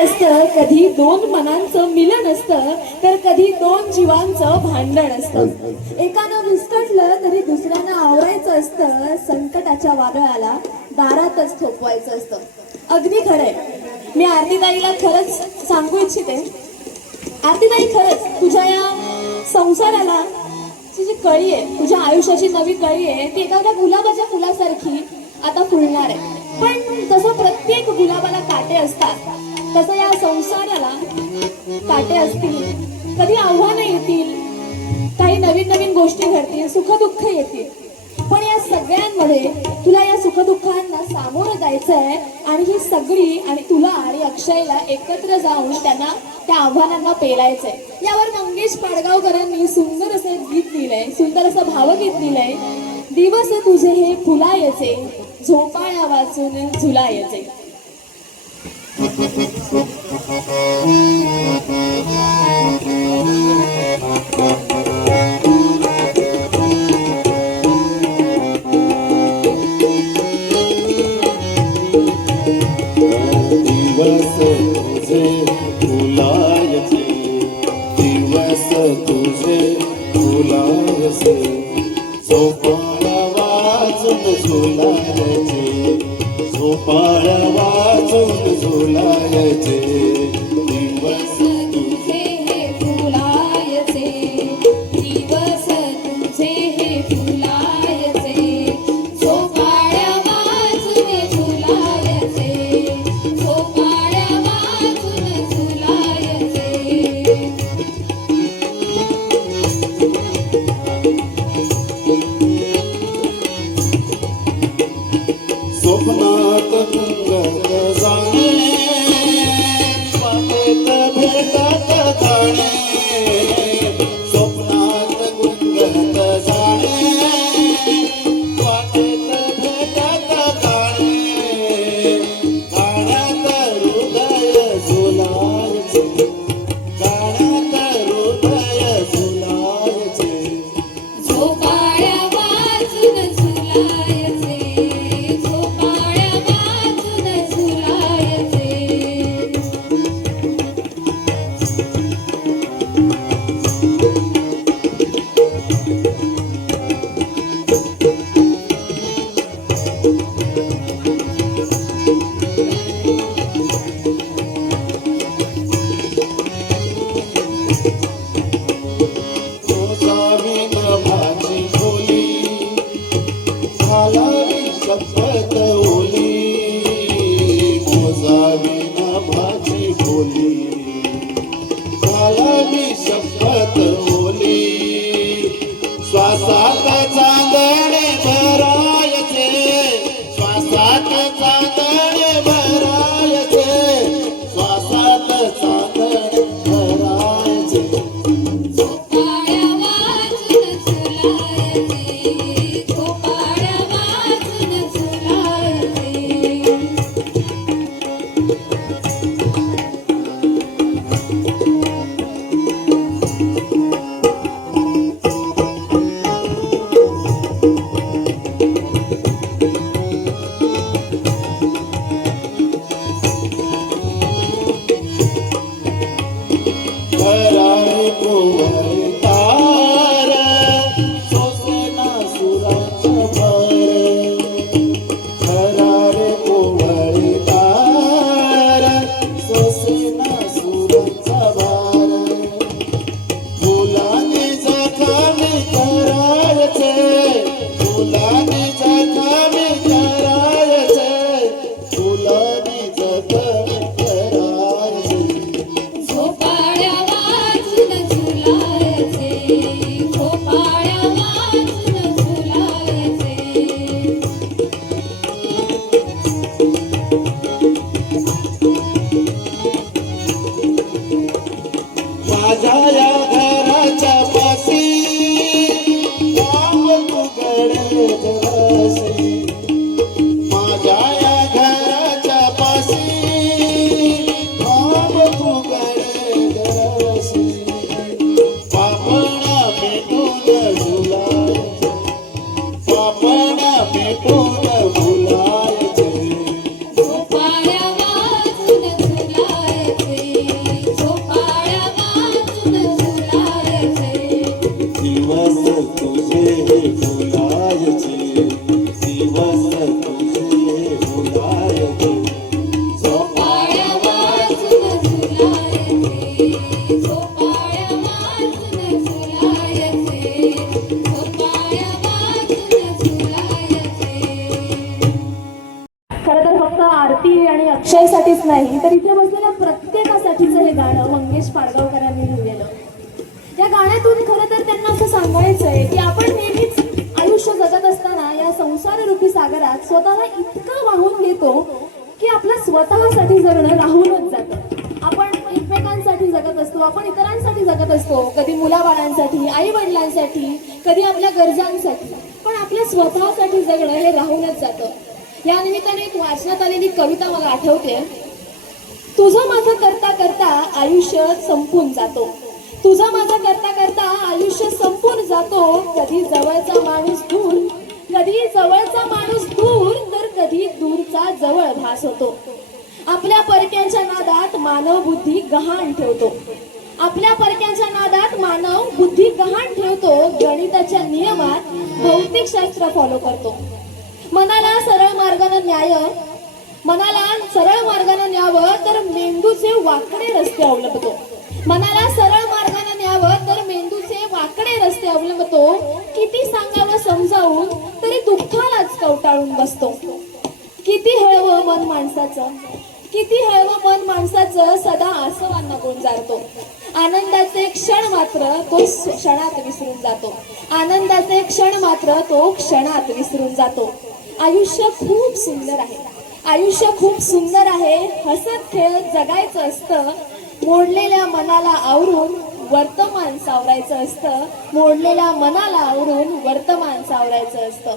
असतं कधी दोन मनांचं मिलन असतं तर कधी दोन जीवांचं भांडण असतं। एकानं विस्कटलं तरी दुसऱ्यानं आवरायचं असतं, संकटाच्या वादळाला दारातच थोपवायचं असतं। अगदी खरंय। मी आरतीताईला खरंच सांगू इच्छिते, आरतीताई खरंच तुझ्या या संसाराला जी कळी आहे, तुझ्या आयुष्याची नवी कळी आहे ती एखाद्या गुलाबाच्या फुलासारखी आता फुलणार आहे। पण जसं प्रत्येक गुलाबाला काटे असतात तसं या संसाराला काटे असतील, कधी आव्हानं येतील, काही नवीन नवीन गोष्टी घडतील, सुखदुःख येतील, पण या सगळ्यांमध्ये तुला या सुखदुःखांना सामोरं जायचं आहे आणि ही सगळी आणि तुला आणि अक्षयला एकत्र जाऊन त्यांना त्या आव्हानांना पेलायचंय। यावर मंगेश पाडगावकरांनी सुंदर असं गीत लिहिलंय, सुंदर असं भावगीत लिहिलंय, दिवस तुझे हे फुलायचे, झोपाळ्या वाचून झुलायचे। दिवस तुझे फुलायचे, दिवस तुझे फुलायचे, झोपाळ्या वाचून झुलायचे, झोपाळ्या वाचून झुलायचे। दिवस तुझे हे फुलायचे, दिवस तुझे हे फुलायचे, झोपाळ्या वाचून झुलायचे, झोपाळ्या वाचून झुलायचे। स्वप्नात गुंगत जाणे, वाटेत भेटत जाणे, स्वप्नात गुंगत जाणे, वाटेत भेटत जाणे, गाण्यात हृदय झुलायचे, गाण्यात हृदय झुलायचे। झोपाळ्या वाचून झुलायचे, झोपाळ्या वाचून झुलायचे। गोसावीन माझी खोली, घालावी शपथ ओली, गोसावीन माझी खोली, घालावी शपथ ओली, श्वासात चांदणे भरायचे, श्वासात चांदणे भरायचे, श्वासात चांदणे भरायचे। झोपाळ्या वाचून झुलायचे, झोपाळ्या वाचून झुलायचे। घराळे कोवळे तार, सोसेना सुराचं भर, घराळे कोवळे तार, सोसेना सुराचं भार, फुलाने जखमी करायचे, फुलाने जखमी करायचे, फुलाने जखमी करायचे। झोपाळ्या वाचून झुलायचे, नाही तर इथे बसलेल्या प्रत्येकासाठीच हे गाणं मंगेश पाडगावकरांनी लिहिलेलं. या गाण्यातून खरं तर त्यांना असं सांगायचंय की आपण नेहमीच आयुष्य जगत असताना या संसार रूपी सागरात स्वतःला इतकं वाहून घेतो की आपलं स्वतःसाठी जगणं राहूनच जातं. आपण एकमेकांसाठी जगत असतो, आपण इतरांसाठी जगत असतो, कधी मुलाबाळांसाठी, आई वडिलांसाठी, कधी आपल्या गरजांसाठी, पण आपल्या स्वतःसाठी जगणं हे राहूनच जातं. या निमित्ताने एक वाचनात आलेली कविता मला आठवते. तुझं माझं करता करता आयुष्य संपून जातो, तुझं माझं करता करता आयुष्य संपून जातो. कधी जवळचा माणूस दूर, कधी जवळचा माणूस दूर, तर कधी दूरचा जवळ भास होतो. आपल्या परक्यांच्या नादात मानव बुद्धी गहाण ठेवतो, आपल्या परक्यांच्या नादात मानव बुद्धी गहाण ठेवतो. गणिताच्या नियमात भौतिकशास्त्र फॉलो करतो. मनाला सरळ मार्गाने न्यावं तर मेंदूचे वाकडे रस्ते अवलंबतो. मनाला सरळ मार्गाने न्यावं तर मेंदूचे वाकडे रस्ते अवलंबतो. किती सांगावं समजावून तरी दुःखालाच कवटाळून बसतो. किती हळवं मन माणसाचं, किती हळवं मन माणसाचं सदा आसवांना गुंजारतो. आनंदाचे क्षण मात्र तो क्षणात विसरून जातो, आनंदाचे क्षण मात्र तो क्षणात विसरून जातो. आयुष्य खूप सुंदर आहे, आयुष्य खूप सुंदर आहे. हसत खेळत जगायचं असतं, मोडलेल्या मनाला आवरून वर्तमान सावरायचं असतं, मोडलेल्या मनाला आवरून वर्तमान सावरायचं असतं.